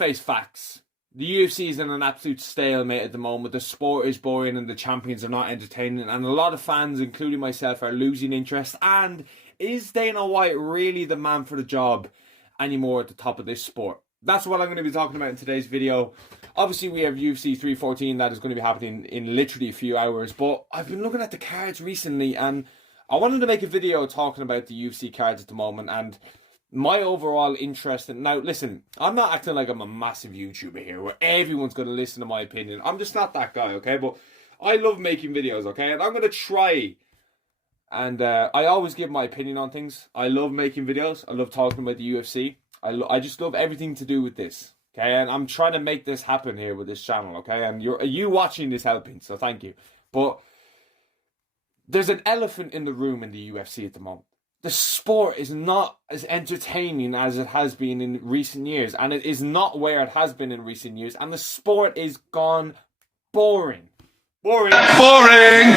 face facts. The UFC is in an absolute stalemate at the moment. The sport is boring and the champions are not entertaining. And a lot of fans, including myself, are losing interest. And is Dana White really the man for the job anymore at the top of this sport? That's what I'm going to be talking about in today's video. Obviously, we have UFC 314 that is going to be happening in literally a few hours. But I've been looking at the cards recently and I wanted to make a video talking about the UFC cards at the moment and my overall interest in... Now, listen, I'm not acting like I'm a massive YouTuber here where everyone's going to listen to my opinion. I'm just not that guy, okay? But I love making videos, okay? And I'm going to try. And I always give my opinion on things. I love making videos. I love talking about the UFC. I just love everything to do with this, okay? And I'm trying to make this happen here with this channel, okay? And you watching this helping, so thank you. But there's an elephant in the room in the UFC at the moment. The sport is not as entertaining as it has been in recent years. And it is not where it has been in recent years. And the sport is gone boring. Boring. Boring.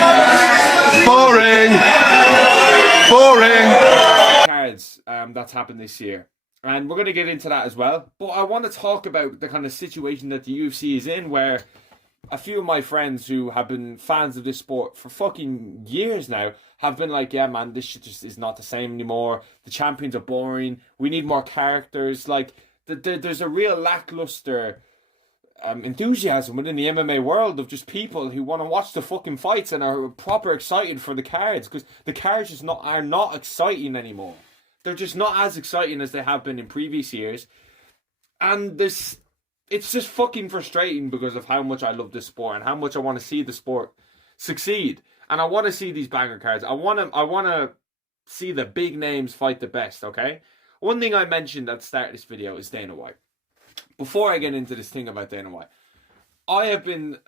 Boring. Boring. Cards that's happened this year. And we're going to get into that as well. But I want to talk about the kind of situation that the UFC is in where a few of my friends who have been fans of this sport for fucking years now have been like, yeah, man, this shit just is not the same anymore. The champions are boring. We need more characters. Like, there's a real lackluster enthusiasm within the MMA world of just people who want to watch the fucking fights and are proper excited for the cards because the cards just are not exciting anymore. They're just not as exciting as they have been in previous years. And it's just fucking frustrating because of how much I love this sport and how much I want to see the sport succeed. And I want to see these banger cards. I want to see the big names fight the best, okay? One thing I mentioned at the start of this video is Dana White. Before I get into this thing about Dana White, I have been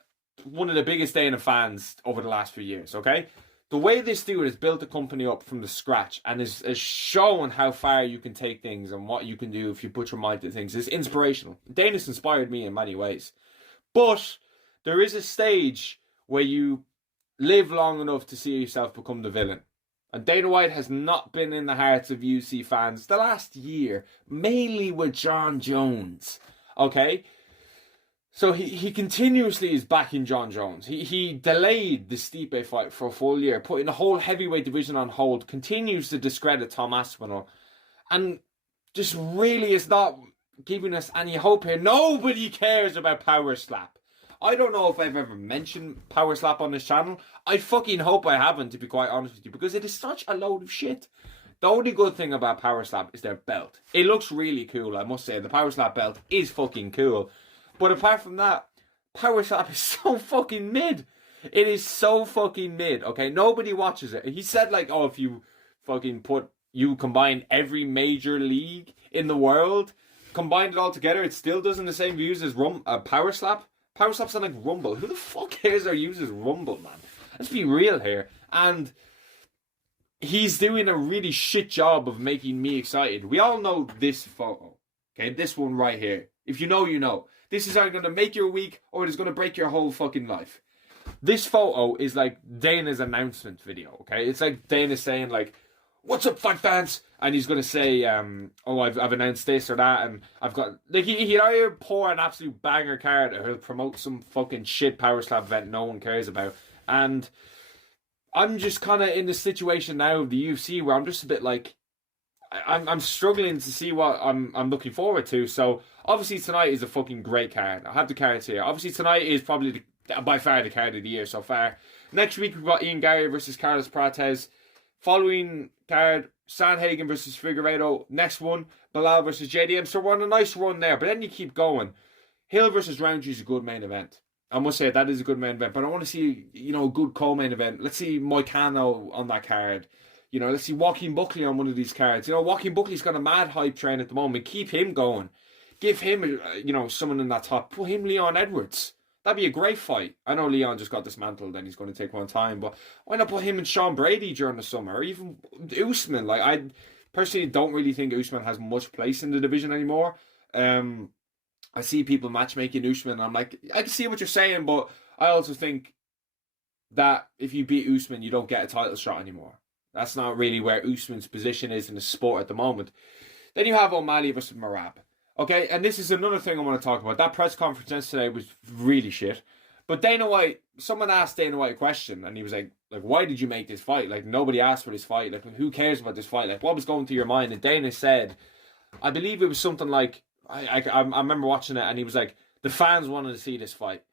one of the biggest Dana fans over the last few years, okay? The way this dude has built the company up from the scratch and is shown how far you can take things and what you can do if you put your mind to things is inspirational. Dana's inspired me in many ways. But there is a stage where you live long enough to see yourself become the villain. And Dana White has not been in the hearts of UFC fans the last year, mainly with Jon Jones. Okay? So he continuously is backing Jon Jones. He delayed the Stipe fight for a full year, putting the whole heavyweight division on hold, continues to discredit Tom Aspinall, and just really is not giving us any hope here. Nobody cares about Power Slap. I don't know if I've ever mentioned Power Slap on this channel. I fucking hope I haven't, to be quite honest with you, because it is such a load of shit. The only good thing about Power Slap is their belt. It looks really cool, I must say. The Power Slap belt is fucking cool. But apart from that, Power Slap is so fucking mid. It is so fucking mid, okay? Nobody watches it. He said, like, oh, if you fucking combine every major league in the world, combine it all together, it still doesn't the same views as Power Slap. Power Slap's not like Rumble. Who the fuck cares or uses Rumble, man? Let's be real here. And he's doing a really shit job of making me excited. We all know this photo, okay? This one right here. If you know, you know. This is either going to make your week or it is going to break your whole fucking life. This photo is like Dana's announcement video, okay? It's like Dana saying, like, what's up, fight fans? And he's going to say, oh, I've announced this or that, and I've got... Like, he'd either pour an absolute banger card or he'll promote some fucking shit Power Slap event no one cares about. And I'm just kind of in the situation now of the UFC where I'm just a bit like... I'm struggling to see what I'm looking forward to. So obviously tonight is a fucking great card. I have the cards here. Obviously tonight is probably by far the card of the year so far. Next week we've got Ian Gary versus Carlos Prates. Following card, Sanhagen versus Figueiredo. Next one, Bilal versus JDM. So we're on a nice run there. But then you keep going. Hill versus Roundtree is a good main event. I must say that is a good main event. But I want to see, a good co-main event. Let's see Moicano on that card. Let's see Joaquin Buckley on one of these cards. Joaquin Buckley's got a mad hype train at the moment. Keep him going. Give him, someone in that top. Put him Leon Edwards. That'd be a great fight. I know Leon just got dismantled and he's going to take one time. But why not put him and Sean Brady during the summer? Or even Usman. Like, I personally don't really think Usman has much place in the division anymore. I see people matchmaking Usman. And I'm like, I can see what you're saying. But I also think that if you beat Usman, you don't get a title shot anymore. That's not really where Usman's position is in the sport at the moment. Then you have O'Malley versus Merab. Okay, and this is another thing I want to talk about. That press conference yesterday was really shit. But Dana White, someone asked Dana White a question, and he was like, why did you make this fight? Like, nobody asked for this fight. Like, who cares about this fight? Like, what was going through your mind? And Dana said, I believe it was something like, I remember watching it, and he was like, the fans wanted to see this fight.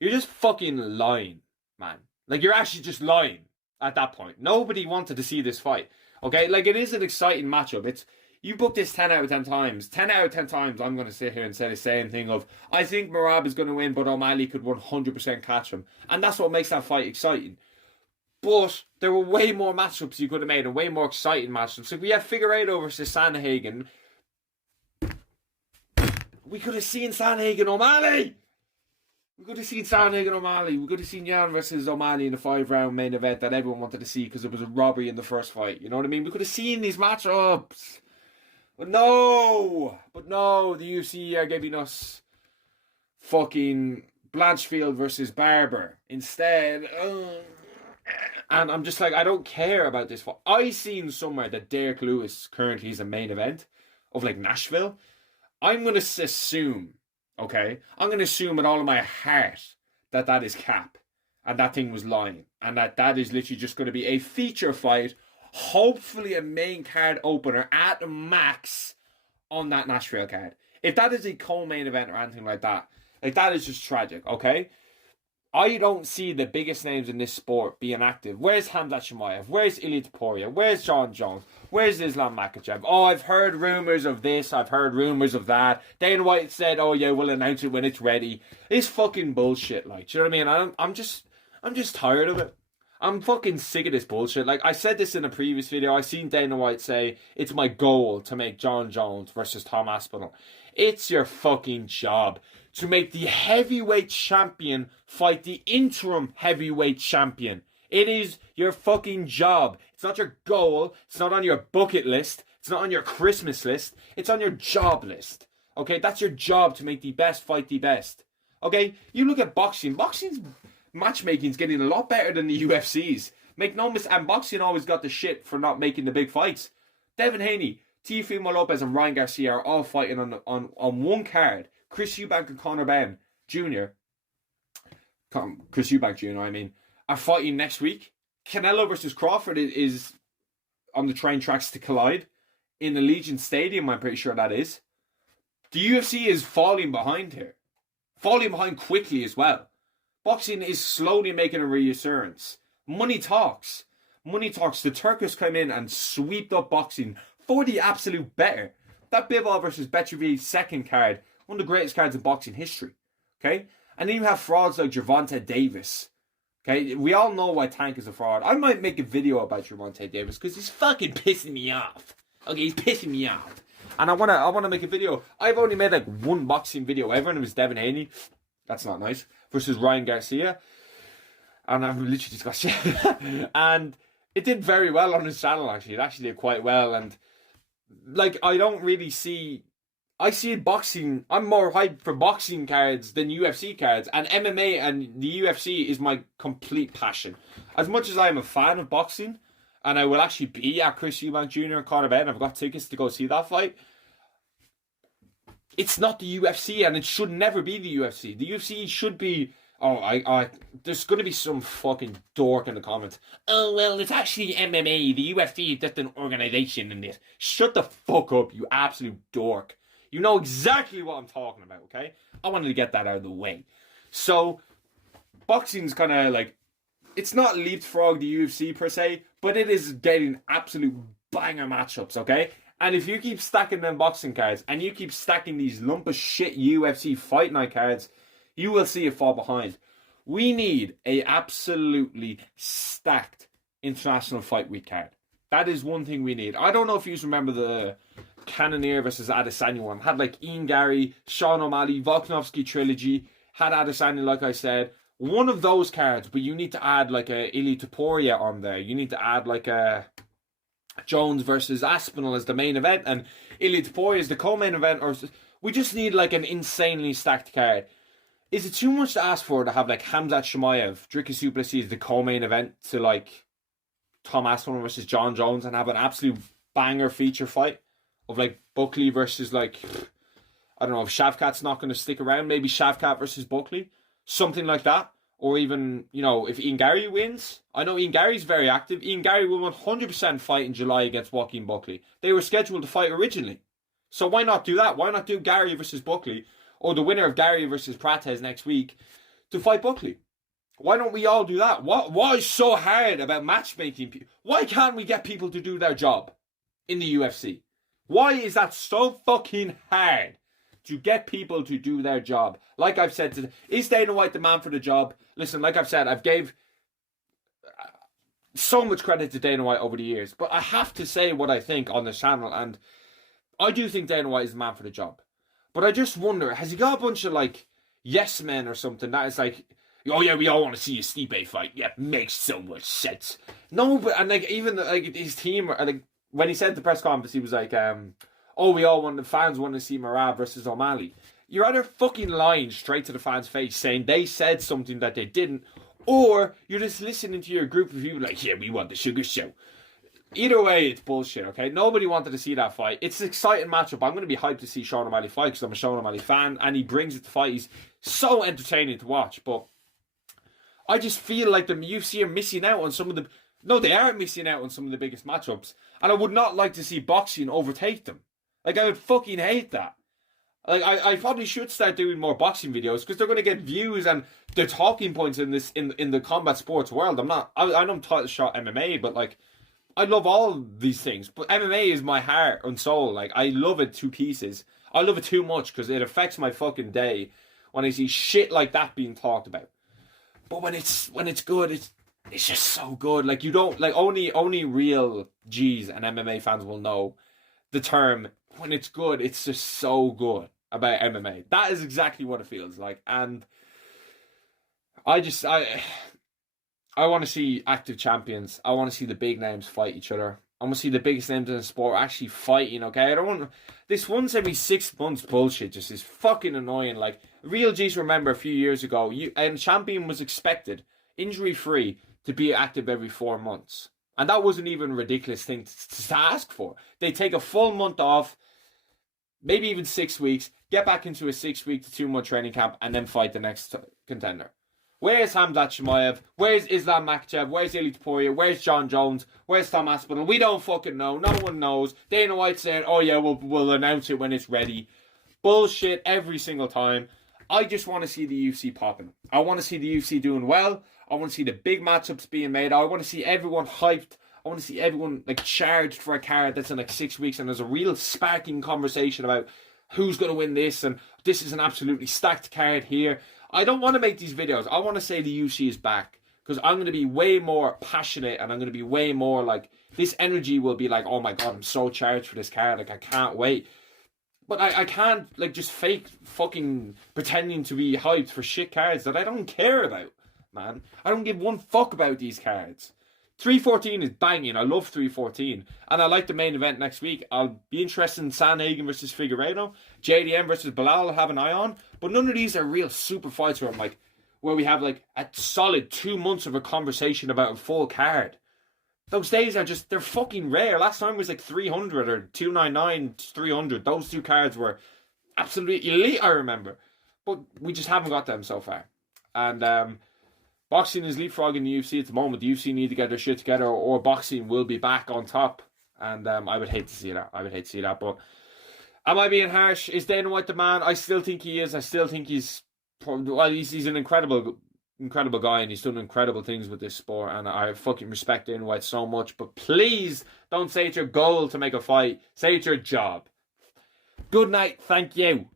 You're just fucking lying, man. Like, you're actually just lying at that point. Nobody wanted to see this fight. Okay, like, it is an exciting matchup. You book this 10 out of 10 times. 10 out of 10 times, I'm going to sit here and say the same thing of, I think Merab is going to win, but O'Malley could 100% catch him. And that's what makes that fight exciting. But there were way more matchups you could have made, and way more exciting matchups. If we had Figueiredo versus Sandhagen, we could have seen Sandhagen O'Malley. We could have seen Sandhagen O'Malley. We could have seen Jan versus O'Malley in the 5-round main event that everyone wanted to see because it was a robbery in the first fight. You know what I mean? We could have seen these matchups. But no, the UFC are giving us fucking Blanchfield versus Barber instead. And I'm just like, I don't care about this fight. I seen somewhere that Derek Lewis currently is a main event of like Nashville. I'm going to assume, okay? I'm going to assume with all of my heart that is cap. And that thing was lying. And that is literally just going to be a feature fight. Hopefully a main card opener at max on that Nashville card. If that is a co-main event or anything like that is just tragic, okay? I don't see the biggest names in this sport being active. Where's Hamzat Chimaev? Where's Ilia Topuria? Where's John Jones? Where's Islam Makhachev? Oh, I've heard rumours of this. I've heard rumours of that. Dana White said, oh yeah, we'll announce it when it's ready. It's fucking bullshit, like. Do you know what I mean? I'm just tired of it. I'm fucking sick of this bullshit. Like, I said this in a previous video. I seen Dana White say, it's my goal to make John Jones versus Tom Aspinall. It's your fucking job to make the heavyweight champion fight the interim heavyweight champion. It is your fucking job. It's not your goal. It's not on your bucket list. It's not on your Christmas list. It's on your job list. Okay, that's your job, to make the best fight the best. Okay, you look at boxing. Boxing's matchmaking's getting a lot better than the UFC's. Make no mistake, and boxing always got the shit for not making the big fights. Devin Haney, Teofimo Lopez, and Ryan Garcia are all fighting on one card. Chris Eubank and Conor Benn Jr. Chris Eubank Jr. I mean, are fighting next week. Canelo versus Crawford is on the train tracks to collide in Allegiant Stadium. I'm pretty sure that is. The UFC is falling behind here, falling behind quickly as well. Boxing is slowly making a reassurance. Money talks. Money talks. The Turkish came in and swept up boxing for the absolute better. That Bivol versus Beterbiev second card, one of the greatest cards in boxing history. Okay? And then you have frauds like Gervonta Davis. Okay? We all know why Tank is a fraud. I might make a video about Gervonta Davis because he's fucking pissing me off. Okay, he's pissing me off. And I wanna make a video. I've only made like one boxing video ever, and it was Devin Haney. That's not nice. Versus Ryan Garcia. And I've literally just got shit. And it did very well on his channel, actually. It actually did quite well. And, like, I don't really see... I see boxing... I'm more hyped for boxing cards than UFC cards. And MMA and the UFC is my complete passion. As much as I am a fan of boxing, and I will actually be at Chris Eubank Jr. and Conor Benn, I've got tickets to go see that fight. It's not the UFC, and it should never be the UFC. The UFC should be... there's going to be some fucking dork in the comments. Oh, well, it's actually MMA. The UFC is just an organization in this. Shut the fuck up, you absolute dork. You know exactly what I'm talking about, okay? I wanted to get that out of the way. So, boxing's kind of like... It's not leapfrog the UFC per se, but it is getting absolute banger matchups, okay? And if you keep stacking them boxing cards, and you keep stacking these lump of shit UFC fight night cards, you will see it fall behind. We need a absolutely stacked International Fight Week card. That is one thing we need. I don't know if you remember the Cannonier versus Adesanya one. Had like Ian Gary, Sean O'Malley, Volkanovski trilogy. Had Adesanya, like I said. One of those cards, but you need to add like a Ilia Topuria on there. You need to add like a Jones versus Aspinall as the main event, and Ilia Topuria is the co-main event. Or we just need like an insanely stacked card. Is it too much to ask for to have like Hamzat Chimaev, Dricus du Plessis as the co-main event to like Tom Aspinall versus John Jones and have an absolute banger feature fight of like Buckley versus like I don't know if Shavkat's not going to stick around. Maybe Shavkat versus Buckley, something like that. Or even, you know, if Ian Gary wins. I know Ian Gary's very active. Ian Gary will 100% fight in July against Joaquin Buckley. They were scheduled to fight originally. So why not do that? Why not do Gary versus Buckley, or the winner of Gary versus Prates next week to fight Buckley? Why don't we all do that? What is so hard about matchmaking? Why can't we get people to do their job in the UFC? Why is that so fucking hard to get people to do their job? Like I've said, is Dana White the man for the job? Listen, like I've said, I've gave so much credit to Dana White over the years, but I have to say what I think on this channel, and I do think Dana White is the man for the job. But I just wonder, has he got a bunch of like yes men or something that is like, oh yeah, we all want to see a Stipe fight. Yeah, makes so much sense. No, but and like even like his team, like when he said at the press conference, he was like, oh, the fans want to see Merab versus O'Malley. You're either fucking lying straight to the fans' face saying they said something that they didn't, or you're just listening to your group of people like, yeah, we want the Sugar Show. Either way, it's bullshit, okay? Nobody wanted to see that fight. It's an exciting matchup. I'm going to be hyped to see Sean O'Malley fight because I'm a Sean O'Malley fan, and he brings it to fight. He's so entertaining to watch, but I just feel like the UFC are missing out on some of the... No, they are missing out on some of the biggest matchups, and I would not like to see boxing overtake them. Like, I would fucking hate that. Like, I probably should start doing more boxing videos because they're going to get views and the talking points in this in the combat sports world. I know I'm title shot MMA, but like, I love all these things. But MMA is my heart and soul. Like, I love it to pieces. I love it too much because it affects my fucking day when I see shit like that being talked about. But when it's good, it's just so good. Like, you don't like only real G's and MMA fans will know the term. When it's good, it's just so good about MMA. That is exactly what it feels like. And I want to see active champions. I want to see the big names fight each other. I want to see the biggest names in the sport actually fighting, okay? I don't want... This once every 6 months bullshit just is fucking annoying. Like, real G's remember a few years ago, a champion was expected, injury-free, to be active every 4 months. And that wasn't even a ridiculous thing to ask for. They take a full month off, maybe even 6 weeks, get back into a 6 week to 2 month training camp, and then fight the next contender. Where's Hamzat Chimaev? Where's Islam Makhachev? Where's Ili Topuria? Where's John Jones? Where's Tom Aspinall? We don't fucking know. No one knows. Dana White said, oh yeah, we'll announce it when it's ready. Bullshit every single time. I just want to see the UFC popping. I want to see the UFC doing well. I want to see the big matchups being made. I want to see everyone hyped. I want to see everyone like charged for a card that's in like 6 weeks, and there's a real sparking conversation about who's going to win this, and this is an absolutely stacked card here. I don't want to make these videos. I want to say the UFC is back because I'm going to be way more passionate, and I'm going to be way more like, this energy will be like, oh my God, I'm so charged for this card. Like, I can't wait. But I can't like just fake fucking pretending to be hyped for shit cards that I don't care about, man. I don't give one fuck about these cards. 314 is banging. I love 314. And I like the main event next week. I'll be interested in Sanhagen versus Figueiredo. JDM versus Bilal I'll have an eye on. But none of these are real super fights where I'm like, where we have like a solid 2 months of a conversation about a full card. Those days are just, they're fucking rare. Last time was like 300 or 299, 300. Those two cards were absolutely elite, I remember. But we just haven't got them so far. And boxing is leapfrogging the UFC at the moment. The UFC need to get their shit together, or boxing will be back on top. And I would hate to see that. I would hate to see that. But am I being harsh? Is Dana White the man? I still think he is. I still think he's an incredible guy, and he's done incredible things with this sport, and I fucking respect Dana White so much. But please don't say it's your goal to make a fight. Say it's your job. Good night. Thank you.